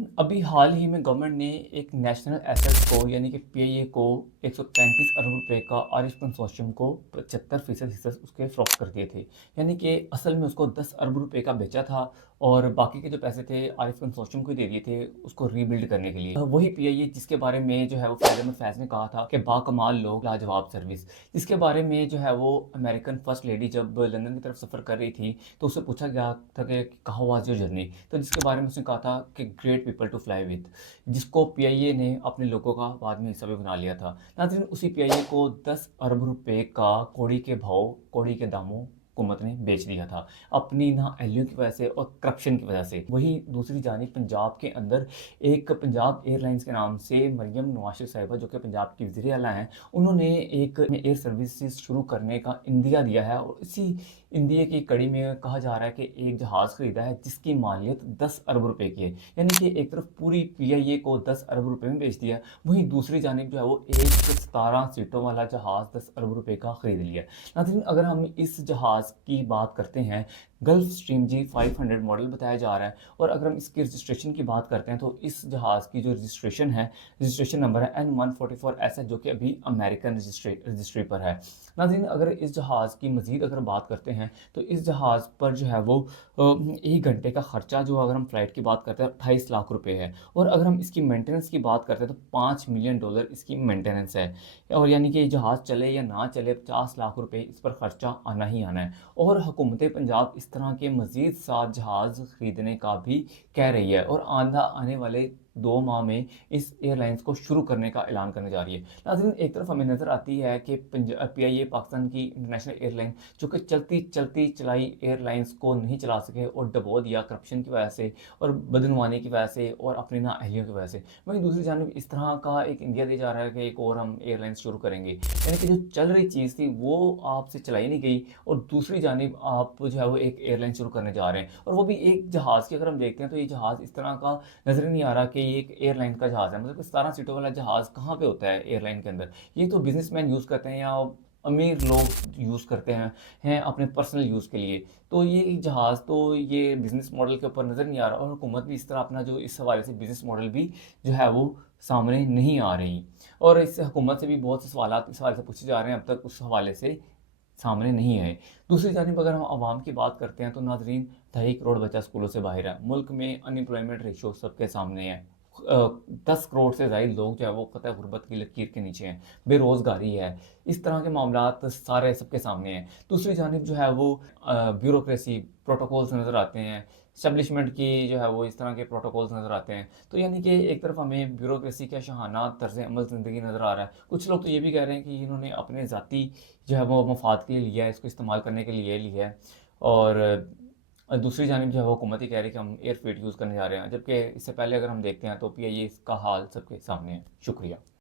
नाज़रीन, अभी हाल ही में गवर्नमेंट ने एक नेशनल एसेट को यानी कि पीआईए को 135 अरब रुपए का आरिफ कंसोर्शियम को 75% हिस्से उसके फ़रोख्त कर दिए थे। यानी कि असल में उसको 10 अरब रुपए का बेचा था और बाकी के जो पैसे थे आरिफ कंसोर्शियम को ही दे दिए थे उसको रीबिल्ड करने के लिए। वही पीआईए जिसके बारे में जो है वो फ़ैज़ अहमद फ़ैज़ ने कहा था कि बाकमाल लोग लाजवाब सर्विस, जिसके बारे में जो है वो अमेरिकन फ़र्स्ट लेडी जब लंदन की तरफ सफ़र कर रही थी तो उससे पूछा गया था कि हाउ वाज़ योर जर्नी? तो जिसके बारे में उसने कहा था कि great people to fly with, जिसको पीआईए ने अपने लोगों का बाद में हिस्सा भी बना लिया था। नाज़रीन, उसी पीआईए को 10 अरब रुपए का कौड़ी के दामों हुकूमत ने बेच दिया था अपनी नाअहलियों की वजह से और करप्शन की वजह से। वहीं दूसरी जानिब पंजाब के अंदर एक पंजाब एयरलाइंस के नाम से मरियम नवाज साहिबा जो कि पंजाब की वज़ीर आला हैं, उन्होंने एक एयर सर्विसेज शुरू करने का इंदिया दिया है और इसी इंदिए की कड़ी में कहा जा रहा है कि एक जहाज़ खरीदा है जिसकी मालियत 10 अरब रुपए की है। यानी कि एक तरफ पूरी पीआईए को 10 अरब रुपए में बेच दिया, वहीं दूसरी जानिब जो है वो एक 17 सीटों वाला जहाज़ 10 अरब रुपए का खरीद लिया। नाज़रीन, अगर हम इस जहाज़ की बात करते हैं, गल्फ स्ट्रीम जी 500 मॉडल बताया जा रहा है और अगर हम इसकी रजिस्ट्रेशन की बात करते हैं तो इस जहाज़ की जो रजिस्ट्रेशन है, रजिस्ट्रेशन नंबर है N144SS जो कि अभी अमेरिकन रजिस्ट्री पर है। नाज़रीन, अगर इस जहाज़ की मज़ीद अगर बात करते हैं तो इस जहाज़ पर जो है वो 1 घंटे का ख़र्चा जो अगर हम फ़्लाइट की बात करते हैं 28 लाख रुपए है और अगर हम इसकी मेंटेनेंस की बात करते हैं तो $5 मिलियन इसकी मेंटेनेंस है और यानी कि ये जहाज़ चले या ना चले 50 लाख रुपए इस पर ख़र्चा आना ही आना है। और हुकूमत पंजाब इस तरह के मज़ीद 7 जहाज़ खरीदने का भी कह रही है और आने वाले 2 माह में इस एयरलाइंस को शुरू करने का ऐलान करने जा रही है। नाज़रीन, एक तरफ हमें नज़र आती है कि पीआईए पाकिस्तान की इंटरनेशनल एयरलाइन जो कि चलती चलाई एयरलाइंस को नहीं चला सके और डबो दिया करप्शन की वजह से और बदनवानी की वजह से और अपनी नाअहलियों की वजह से। वहीं दूसरी जानिब इस तरह का एक इंडिया दिया जा रहा है कि एक और हम एयरलाइंस शुरू करेंगे। यानी कि जो चल रही चीज़ थी वो आपसे चलाई नहीं गई और दूसरी जानिब आप जो है वो एक एयरलाइन शुरू करने जा रहे हैं और वो भी एक जहाज़ की अगर हम देखते हैं तो ये जहाज़ इस तरह का नज़र नहीं आ रहा कि ये एक एयरलाइन का जहाज़ है। मतलब कि 17 सीटों वाला जहाज़ कहाँ पे होता है एयरलाइन के अंदर? ये तो बिज़नेसमैन यूज़ करते हैं या अमीर लोग यूज़ करते हैं अपने पर्सनल यूज़ के लिए। तो ये जहाज़ तो ये बिज़नेस मॉडल के ऊपर नज़र नहीं आ रहा और हुकूमत भी इस तरह अपना जो इस हवाले से बिज़नेस मॉडल भी जो है वो सामने नहीं आ रही। और इस हुकूमत से भी बहुत से सवालात इस हवाले से पूछे जा रहे हैं, अब तक उस हवाले से सामने नहीं आए। दूसरी जानिब अगर हम आवाम की बात करते हैं तो नाज़रीन, 2.5 करोड़ बच्चा स्कूलों से बाहर है। मुल्क में अनएम्प्लॉयमेंट रेशियो सबके सामने है। 10 करोड़ से ज़ायद लोग जो है वो क़तई गुर्बत की लकीर के नीचे हैं। बेरोज़गारी है। इस तरह के मामलात सारे सबके सामने हैं। दूसरी जानिब जो है वो ब्यूरोक्रेसी, प्रोटोकॉल्स नज़र आते हैं। एस्टेब्लिशमेंट की जो है वो इस तरह के प्रोटोकॉल्स नज़र आते हैं। तो यानी कि एक तरफ हमें ब्यूरोक्रेसी का शाहाना तर्ज़ अमल ज़िंदगी नज़र आ रहा है। कुछ लोग तो ये भी कह रहे हैं कि इन्होंने अपने ज़ाती जो है वो मफ़ाद के लिए लिया है, इसको इस्तेमाल करने के लिए लिया है और दूसरी जानिब जो है वो हुकूमत ही कह रही है कि हम एयर फ्लीट यूज़ करने जा रहे हैं। जबकि इससे पहले अगर हम देखते हैं तो पीआईए का हाल सबके सामने है। शुक्रिया।